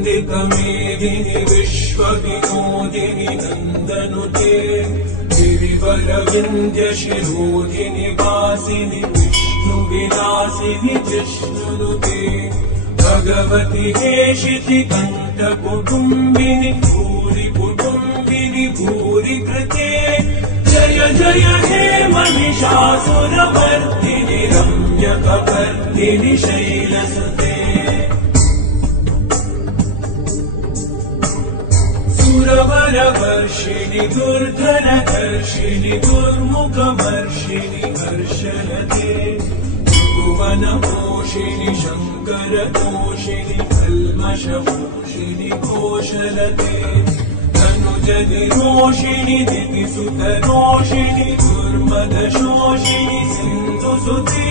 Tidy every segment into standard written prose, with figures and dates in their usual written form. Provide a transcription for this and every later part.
वन्दितमेदिनि विश्वविनोदिनि नन्दनुते गिरिवरविन्द्यशिरोधिनि वासिनि विष्णुविलासिनि जिष्णुनुते भगवति हेशितिकण्ठकुटुम्बिनि भूरि कुटुम्बिनि भूरि कृते जय जय हे महिषासुरमर्दिनि रम्यकपर्दिनि शैलसुते सुरवरवर्षिणि दुर्धरधर्षिणि दुर्मुखवर्षिणि हर्षलते भुवनपोषिणि शङ्करदोषिणि कल्मषपोषिणि घोषलते धनुजनिरोषिणि दितिसुतरोषिणि दुर्मदशोषिणि सिन्धुसुते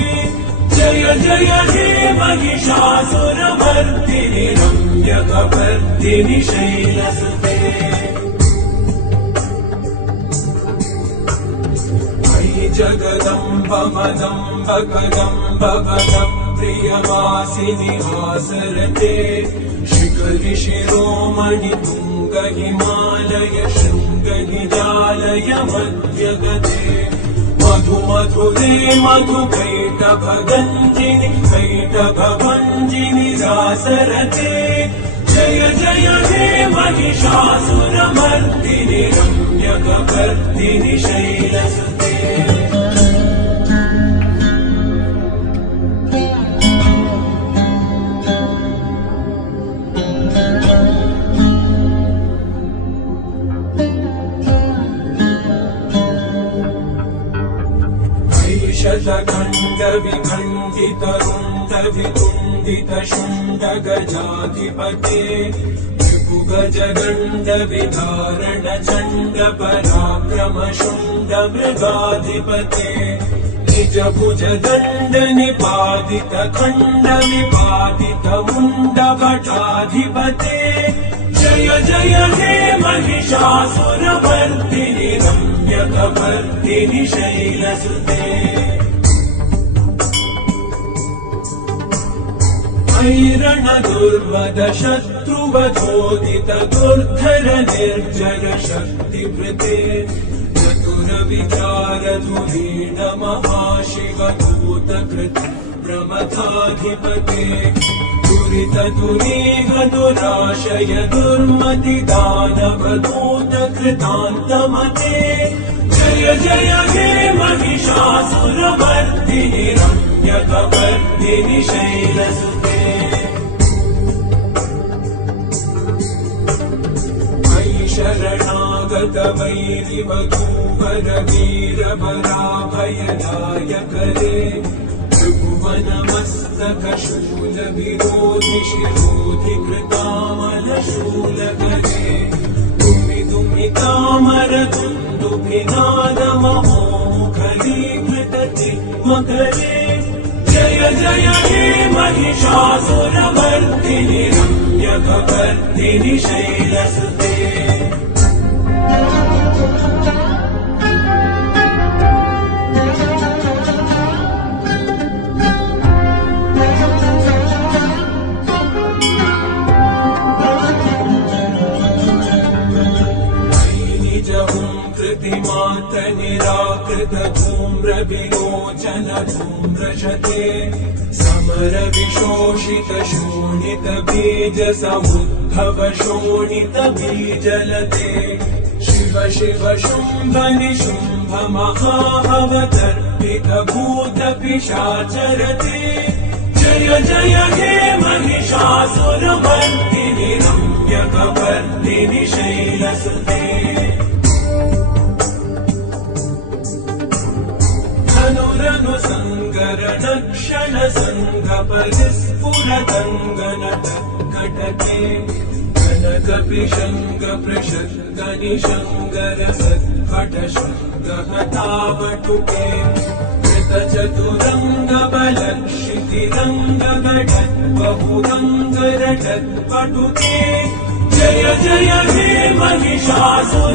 जय जय हे महिषासुरमर्दिनि रम्यकपर्दिनि शैलसुते जगदम्ब मदम्ब कदम्ब वदप्रियवासिनि आसरते शिखरि शिरोमणि तुङ्ग हिमालय शृङ्गनिजालय मध्यगते मधु मधुरे मधुकैटभगञ्जिनि कैटभभञ्जिनि रासरते जय जय हे महिषासुरमर्दिनि रम्यकपर्दिनि शैलसुते शतखण्डविखण्डितरुण्डवितुण्डितशुण्डगजाधिपते त्रिभुगजगण्डविधारण चण्डपराक्रमशुण्डमृगाधिपते निजभुजदण्डनिपातितखण्डविपातितमुण्डभटाधिपते जय जय हे महिषासुरमर्दिनि रम्यकपर्दिनि शैलसुते ऐरण दुर्वद शत्रुवधोदित दुर्धर निर्जर शक्तिभृते चतुर विचार धुरीण महाशिवभूतकृत प्रमथाधिपते दुरित दुरीह दुराशय दुर्मति दानव दूत कृतान्तमते जय जय हे महिषासुरमर्दिनि रम्यकपर्दिनि शैलसुते शरणागत वैरिवधूवर वीरबलाभयदायकरे त्रिभुवनमस्तक शूलविरोधि शिरोधि कृतामलशूलकरे दुमि दुमितामर दुन्दुभिनादमहोमुखलीकृतचिन्मकरे जय जय हे महिषासुरमर्दिनि रम्यकपर्दिनि शैलसुते निराकृत धूम्र विलोचन धूम्रशते समर विशोषित शोणित बीज समुद्भव शोणित बीजलते शिव शिव शुम्भ निशुम्भ महाभवतर्पित भूत पिशाचरते जय जय हे महिषासुरमर्दिनि रम्यकपर्दिनि शैलसुते धनुरनु संगरण क्षण संग परिस्फुरदङ्गनटकटके कनक पिशङ्ग पृषङ्ग निशङ्गर सत्फट शृङ्गहतावटुके कृत चतुरङ्ग बलक्षितिरङ्ग घटत् बहुरङ्ग रटत् पटुके जय जय हे महिषासुरमर्दिनि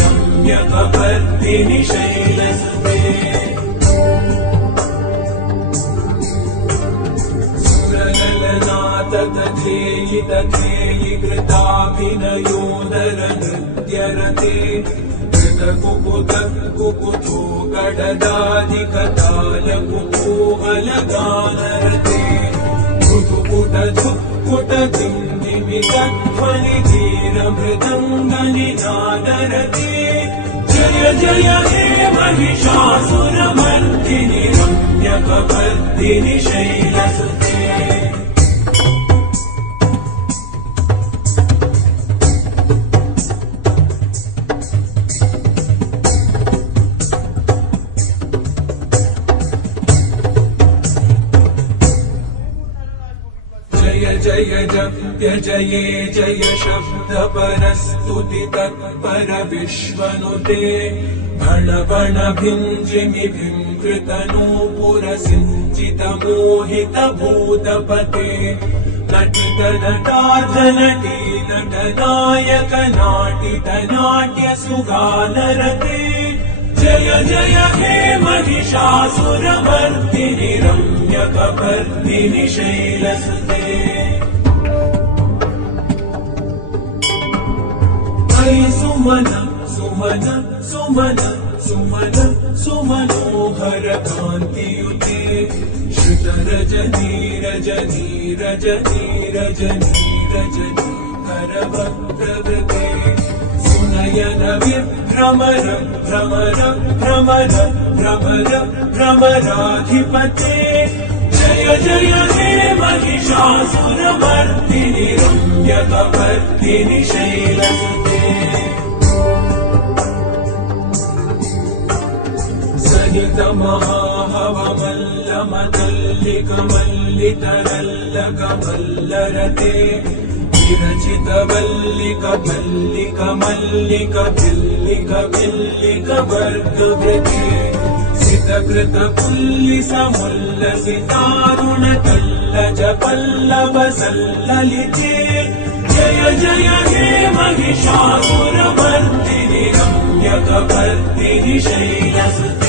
रम्यकपर्दिनि शैलसुते सुरललनाथ तथेयित कृतधेयि कृताभिनयोदर नृत्यरते कृतकुकुत कुकुतो गडदादिकताल कुतूहलगानरते कुतुकुट धुक्कुट किंदिमितध्वनि धीरमृदङ्गनिनादरते जय जय हे महिषासुरमर्दिनि रम्यकपर्दिनि शैलसुते जय जप्य जये जय शब्द परस्तुति तत्पर विश्वनुते भण भण भिञ्जिमि भिङ्कृतनूपुर सिञ्चित मोहित भूतपते नटित नटार्ध नटी नटनायक नाटित नाट्य सुगानरते जय जय हे महिषासुरमर्दिनि रम्यकपर्दिनि शैलसुते सुमन सुमन सुमन सुमन सुमनोहर कान्तियुते श्रुत रजनी रजनी रजनी रजनी रजनी करवक्त्रवृते सुनयन विभ्रमर भ्रमर भ्रमर भ्रमर भ्रमराधिपते जय जय हे महिषासुरमर्दिनि रम्यकपर्दिनि शैलसुते सहित महाहवमल्लमतल्लिकमल्लितरल्लकमल्लरते विरचित वल्लिक मल्लिक मल्लिक भिल्लिक भिल्लिक वर्गवृते सितकृत पुल्लिसमुल्लसितारुण कल्लज पल्लव सल्ललिते जय जय हे महिषासुरमर्दिनि रम्यकपर्दिनि शैलसुते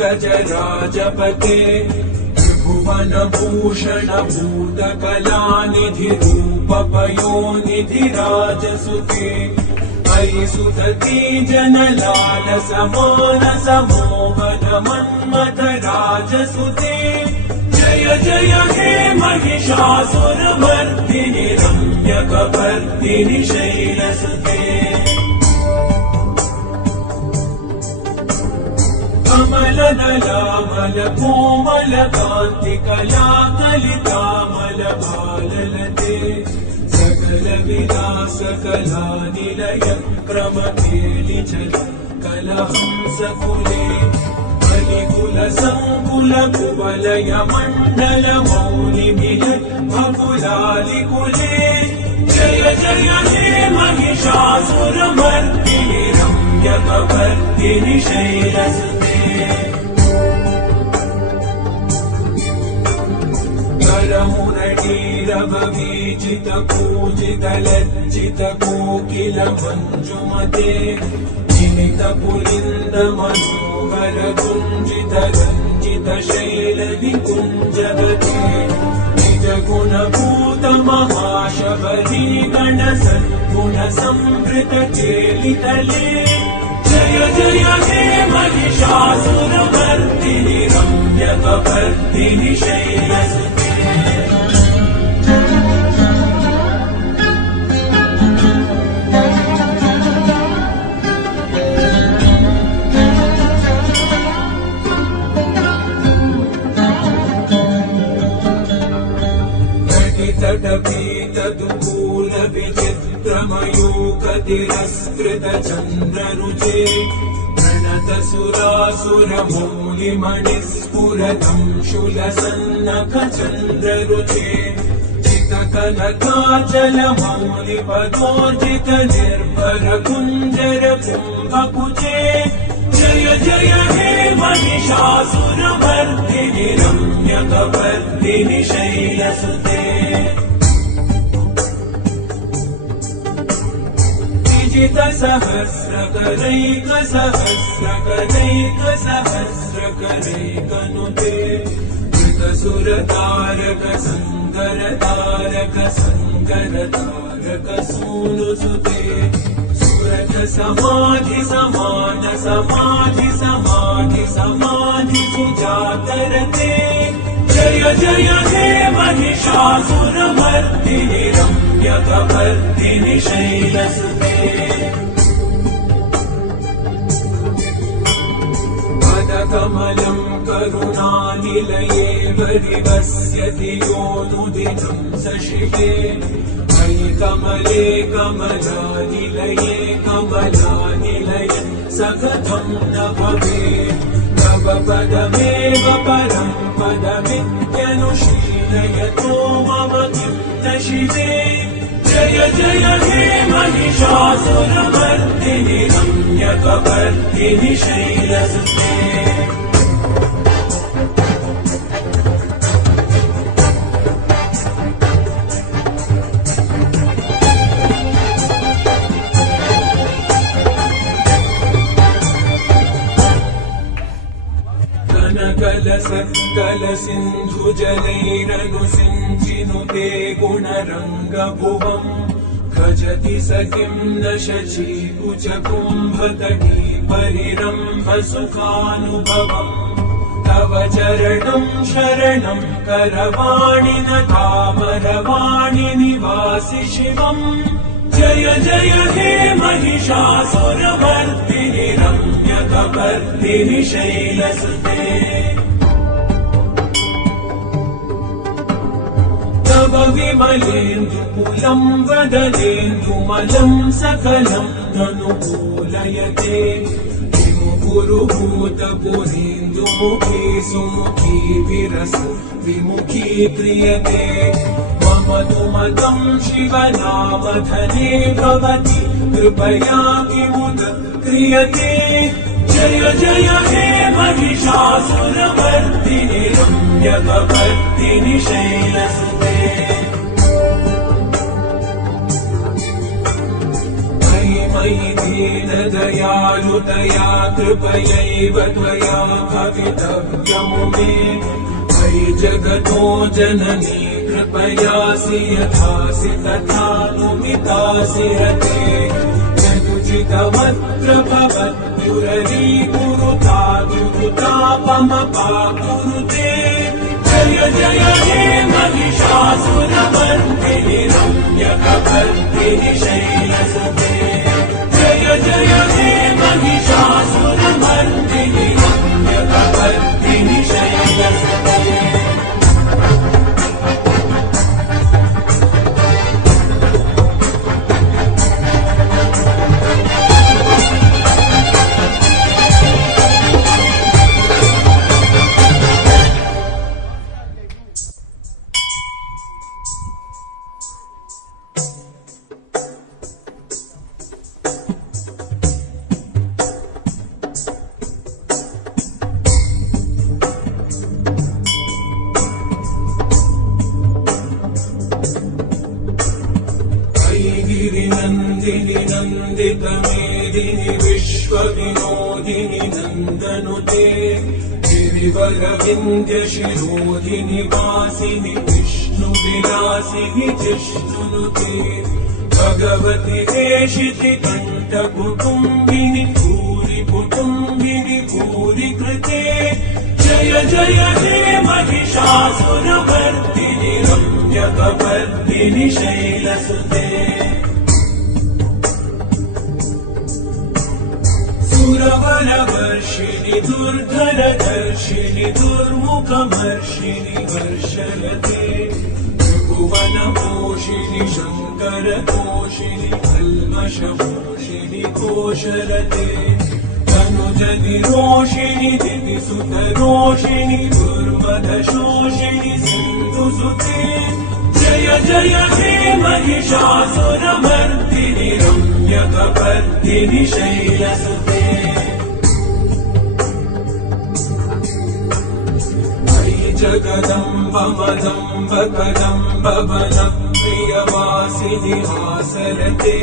गजराजपते त्रिभुवनभूषण भूतकलानिधि रूपपयोनिधि राजसुते अयि सुतती जनलाल समान समोहन मन्मथ राजसुते जय जय हे महिषासुरमर्दिनि रम्यकपर्दिनि शैलसुते कमलदलामल कोमल कान्ति कला कलितामल भाललते सकल विलास कला निलय क्रम केलिचल कलहंस कुले कलिकुल संकुल कुवलय मण्डल मौलि मिलत् भकुलालि कुले जय जय हे महिषासुरमर्दिनि रम्यकपर्दिनि शैलसुते करमुरटीरववीचित कूजित लज्जित कोकिल मञ्जुमते जिनित पुलिन्द मनोहर कुञ्जित रञ्जित शैल निकुञ्जगते निज गुणभूत महाशबरी गण सद्गुण संवृत केलितले जय जय हे महिषासुरमर्दिनि रम्यकपर्दिनि शैलसुते तटपीत दुकूल विचित्र चन्द्ररुचे प्रणतसुरासुरमौलिमणिस्फुरतं शूलसन्नखचन्द्ररुचे चितकनकाचलमौलिपदोर्जित निर्भर कुञ्जर कुम्भकुचे जय जय हे महिषासुरमर्दिनि रम्यकवर्दिनि शैलसुते सहस्रकरैकसहस्रकरैकनुते कृतसुरतारक संगरतारक संगरतारक सूनुसुते सुरथ समाधि समान समाधि समाधि समाधि सुजातरते जय जय हे महिषासुरमर्दिनि रम्यकवर्दिनि शैलसुते कमलं करुणानिलये वरिवस्यति योऽनुदिनं सशिवे मयि कमले कमलानिलये कमलानिलये सकथं न भवेत् तव पदमेव परं पदमित्यनुशीलयतो मम किं न शिवे जय जय हे महिषासुरमर्दिनि रम्यकवर्दिनि शैलसुते कलसिन्धुजलैरनुसिञ्चिनुते गुणरङ्गभुवम् खजति स किं न शचीकुचकुम्भतटी परिरम्भ सुखानुभवम् तव चरणं शरणं करवाणि न तामरवाणि निवासि शिवम् जय जय हे महिषासुरमर्दिनि रम्यकवर्दिनि शैलसुते तव विमलेन्दुकुलं वदनेन्दुमलं सकलं ननुकूलयते विमुखुरुभूतपुरीन्दुमुखी सुमुखी विरसो विमुखी क्रियते मम तु मतं शिवनामधने भवति कृपया किमुत क्रियते जय जय हे महिषासुरमर्दिनि रम्यकवर्दिनि शैलसुते मयि दीनदयालुतया कृपयैव त्वया भवितव्यमुमे मयि जगतो जननी कृपयासि यथासि तथानुमितासि रते यदुचितमत्र भवत्युररीकुरुता दुरुतापमपाकुरुते जय जय हे महिषासुरमर्दिनि रम्यकवर्दिनि शैलसुते जय जय हे महिषासुरमर्दिनि रम्यकवर्दिनि शैलसुते गिरिनन्दिनि नन्दितमेदिनि विश्वविनोदिनि नन्दनुते गिरिवरविन्द्यशिरोधिनि वासिनि विष्णुविलासिनि जिष्णुनुते भगवति हेशिति कण्ठकुटुम्बिनि भूरि कुटुम्बिनि भूरि कृते जय जय हे महिषासुरमर्दिनि रम्यकवर्दिनि शैलसुते सुरवरवर्षिणि दुर्धरदर्शिनि दुर्मुखमर्षिणि वर्षयते त्रिभुवनपोषिणि शङ्करतोषिणि कल्मषमोषिणि कोशरते तनुजनिरोषिणि दितिसुतरोषिणि दुर्मदशोषिणि सिन्धुसुते जय जय हे महिषासुरमर्दिनि रम्यकपर्दिनि शैलसुते जगदम्ब मदम्ब कदम्ब वनप्रियवासिनि हासरते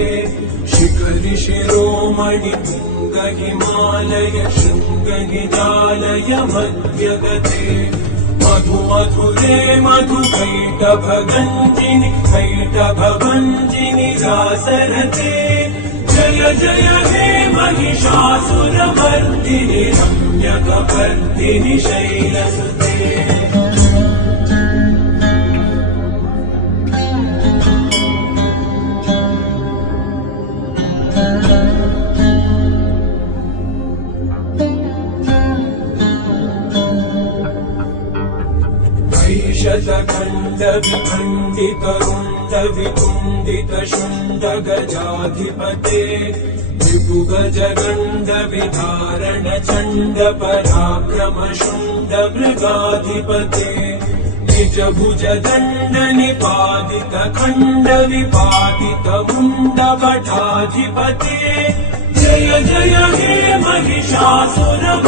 शिखरि शिरोमणि तुङ्ग हिमालय शृङ्गनिजालय मध्यगते मधु मधुरे मधुकैटभगञ्जिनि कैटभभञ्जिनि रासरते जय जय हे महिषासुरमर्दिनि रम्यकपर्दिनि शैलसुते शतखण्ड विखण्डित रुण्ड विकुण्डित शुण्ड गजाधिपते विपुगजगण्ड विधारण चण्ड पराक्रम शुण्ड मृगाधिपते निज भुज दण्ड निपातित खण्ड विपातित मुण्ड भटाधिपते जय जय हे महिषासुरमर्दिनि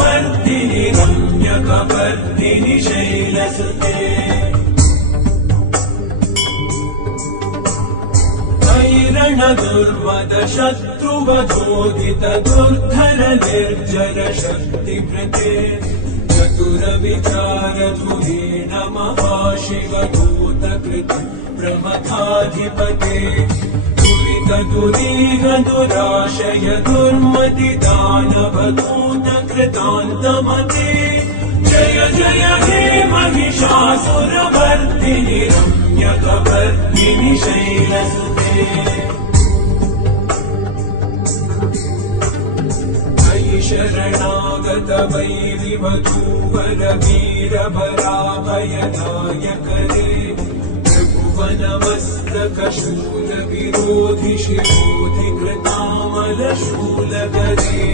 रम्यकपर्दिनि शैलसुते रण दुर्मद शत्रुवधोदित दुर्धर निर्जर शक्तिभृते चतुर विचार धुरीण महाशिवभूत कृत प्रमथाधिपते दुरित दुरीह दुराशय दुर्मति दानव दूत कृतान्तमते जय जय हे महिषासुरमर्दिनि रम्यकपर्दिनि शैलसुते शरणागत वैरिवधूवर वीर भराभयदायक रे त्रिभुवनमस्तक शूल विरोधि शिरोधि कृतामल शूल करे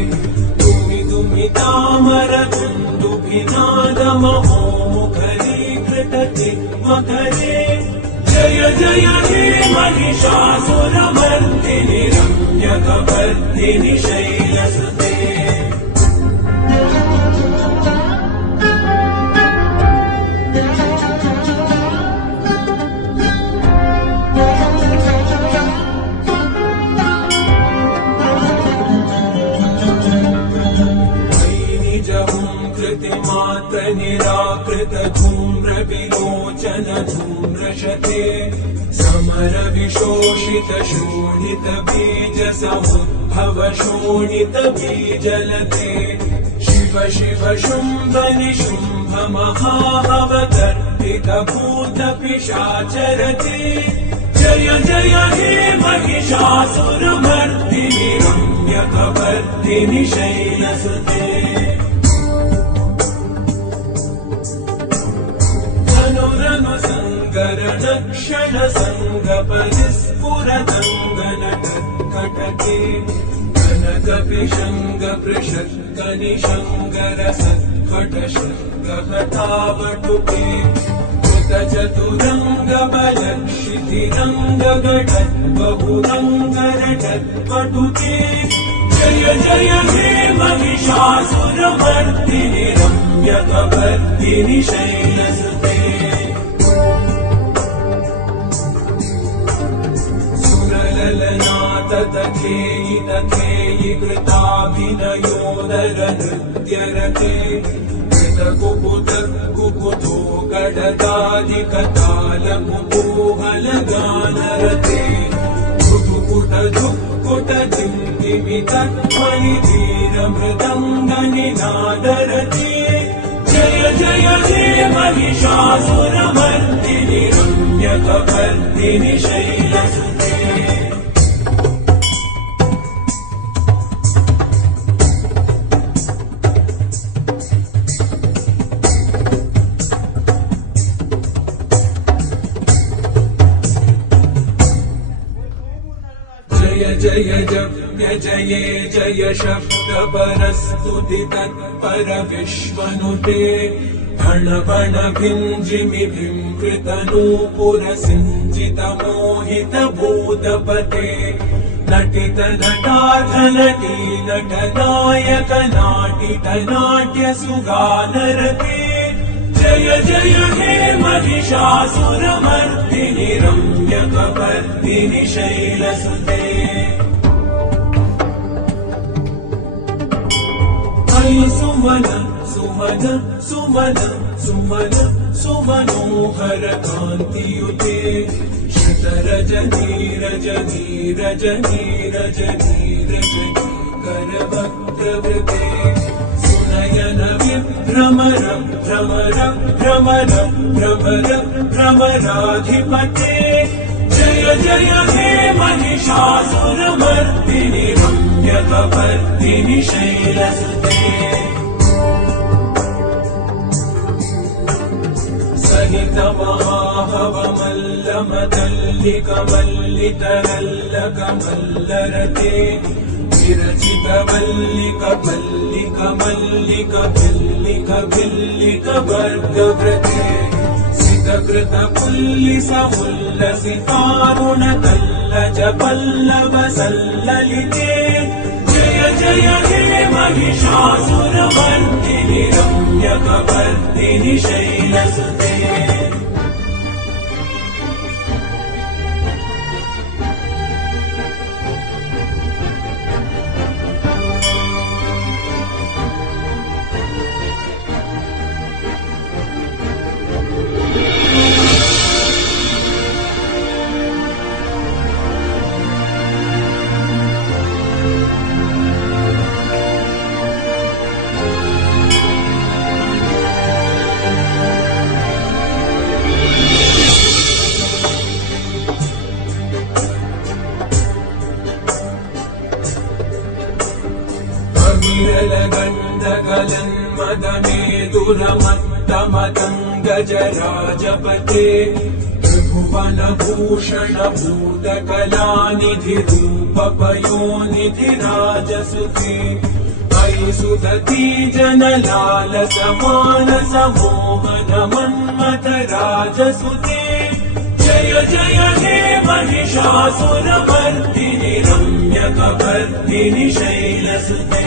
दुमि दुमितामर दुन्दुभिनाद महोमुखरी कृतति मकरे जय जय हे महिषासुरमर्दिनि रम्यकपर्दिनि शैलसुते निराकृत धूम्र विलोचन धूम्रशते समर विशोषित शोणित बीज समुद्भव शोणित बीजलते शिव शिव शुम्भ निशुम्भ महाभवतर्पित भूत पिशाचरते जय जय हे महिषासुरमर्दिनि रम्यकपर्दिनि शैलसुते संगरण क्षण संग परिस्फुरदङ्गन कटके कनक पिशंग पृषत्क निशंगर सत्खट शृंग हठावटुके कृत चतुरंग बलक्षितिरंग घटत् बहुरंग रटत् पटुके जय जय हे महिषासुरमर्दिनि रम्यकपर्दिनि शैलसुते तथेयि तथेयि कृताभिनयोदर नृत्यरते कृत कुपुत कुपुतो गडदादिकताल कुतूहल गानरते धुकुट धुक्कुट जिम्बिमितध्वनि धीर मृदङ्ग निनादरते जय जय हे महिषासुरमर्दिनि रम्यकपर्दिनि शैलसुते जय जय जय शब्द परस्तुति तत्पर विश्वनुते गणपण भिञ्जिमि भिंकृतनूपुर सिञ्चित मोहित भूतपते नटित नटार्थ नटी नटनायक नाटित नाट्य सुगानरते जय जय हे महिषासुरमर्दिनि रम्यकपर्दिनि शैलसुते अयि सुमन सुमन सुमन सुमन सुमनोहर कान्तियुते शतरजनी रजनी रजनी रजनी रजनी करवक्त्रवृते सुनयन विभ्रमर भ्रमर भ्रमर भ्रमर भ्रमराधिपते जय जय हे महिषासुरमर्दिनि रम्यकपर्दिनि शैलसुते सहित महाभवमल्लमदल्लिकमल्लितरल्लकमल्लरते विरचित वल्लिक मल्लिक मल्लिक भिल्लिक भिल्लिक वर्गवृते सितकृत पुल्लिस उल्लसितारुण तल्लज पल्लव सल्ललिते जय जय हे महिषासुरमर्दिनि रम्यकपर्दिनि शैलसुते गजराजपते त्रिभुवनभूषण भूतकलानिधि रूपपयोनिधि राजसुते अयि सुदती जनलालस मानस मोहन मन्मथ राजसुते जय जय हे महिषासुरमर्दिनि रम्यकपर्दिनि शैलसुते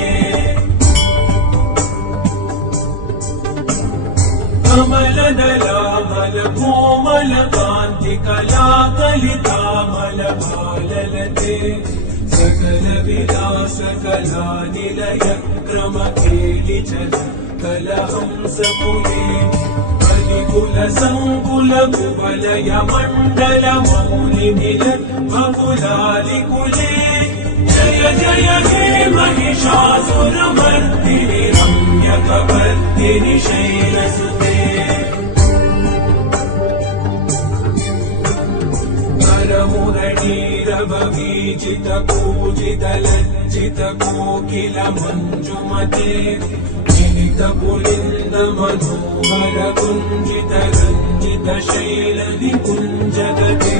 कमलदलामल कोमल कान्ति कलाकलितामल भाललते सकल विलास कला निलय क्रम केलिचल कलहंसपुरे कलिकुल संकुल कुवलय मण्डल मौलि मिलत् बकुलालिकुले जय जय हे महिषासुरमर्दिनि रम्यकपर्दिनि शैलसुते मुरलीरववीजित पूजित लज्जित कोकिल मञ्जुमते जिलित पुलिन्द मनोहर कुञ्जित रञ्जित शैल निकुञ्जगते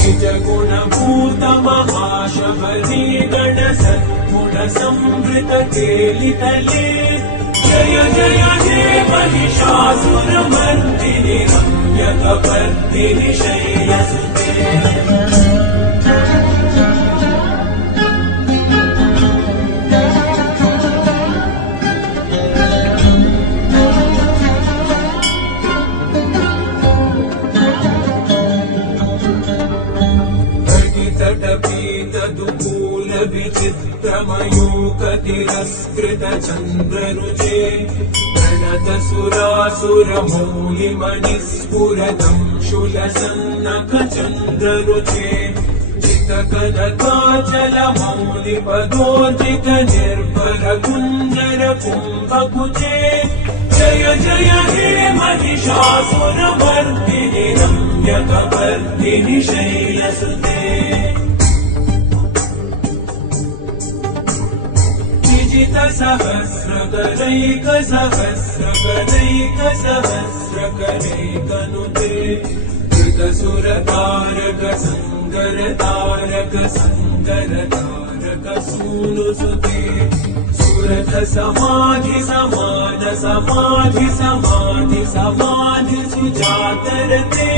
निज गुणभूत महाशबरी गण सद्गुण संवृत केलितले जय जय हे महिषासुरमर्दिनि रम्यकपर्दिनि शैलसुते तटपीतदुकूल विचित्रमयूकतिरस्कृत चन्द्ररुचे प्रणत सुरासुरमौलिमणिस्फुरतं शूलसन्नख चन्द्ररुचे चितकनकाचल मौलिपदोर्जित निर्भर कुञ्जर कुम्भकुचे जय जय हे महिषासुरमर्दिनि रम्यकपर्दिनि शैलसुते सहस्रकरैक सहस्रकरैक सहस्रकरैकनुते कृत सुरतारक संगरतारक संगरतारक सूनुसुते सुरथ समाधि समान समाधि समाधि समाधि सुजातरते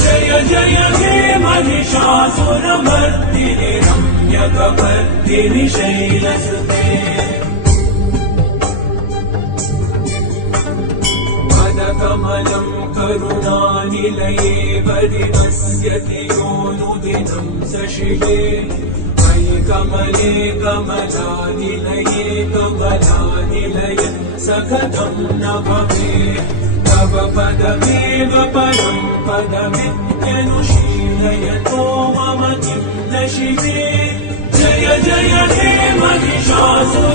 जय जय हे महिषासुरमर्दिनि रम्यकपर्दिनि शैलसुते कमलं करुणानिलये वरिवस्यति योऽनुदिनं सशिले मयि कमले कमलानिलये कमलानिलय सखतं न भवेत् तव पदमेव परं पदमित्यनुशीलयतो मम किं न शिवे जय जय हे महिषासुरमर्दिनि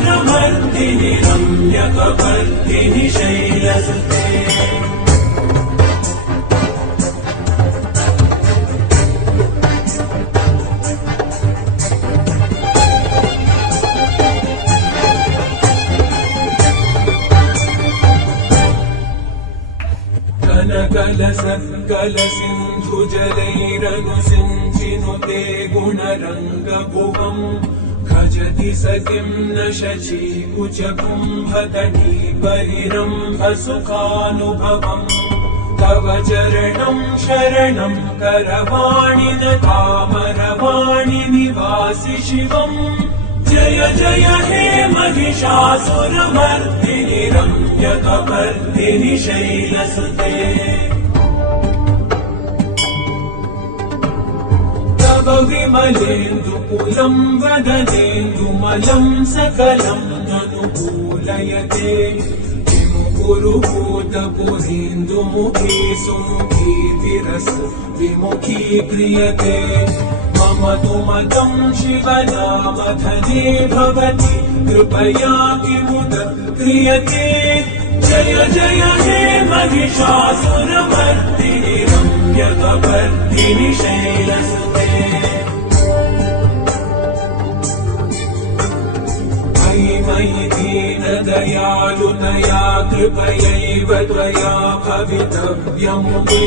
रम्यकपर्दिनि शैलसुते कल सिन्धुजलैरनुसिञ्चिनुते गुणरङ्गभुवम् खजति सतिं न शचीकुचकुम्भतटी परिरम्भसुखानुभवम् तव चरणं शरणं करवाणि न तामरवाणि निवासि शिवम् जय जय हे महिषासुरमर्दिनि रम्यकपर्दिनि शैलसुते तव विमलेन्दुकुलं वदनेन्दुमलं सकलं अनुकूलयते विमुकुरुभूतपुरीन्दुमुखी सुमुखी विरसो विमुखी क्रियते मम तु मतं शिवनामधने भवति कृपया किमुत क्रियते जय जय हे महिषासुरमर्दिनि रम्यकपर्दिनि शैलसुते मयि दीनदयालुतया कृपयैव त्वया भवितव्यमुमे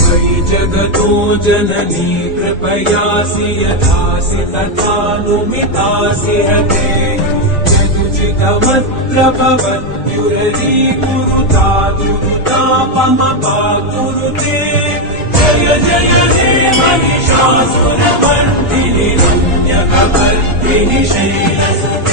मयि जगतो जननी कृपयासि यथासि तथानुमितासि हते यदुचितमत्र भवत्युररीकुरुता दुरुतापमपाकुरुते जय जय हे महिषासुरमर्दिनि रम्यकपर्दिनि शैलसुते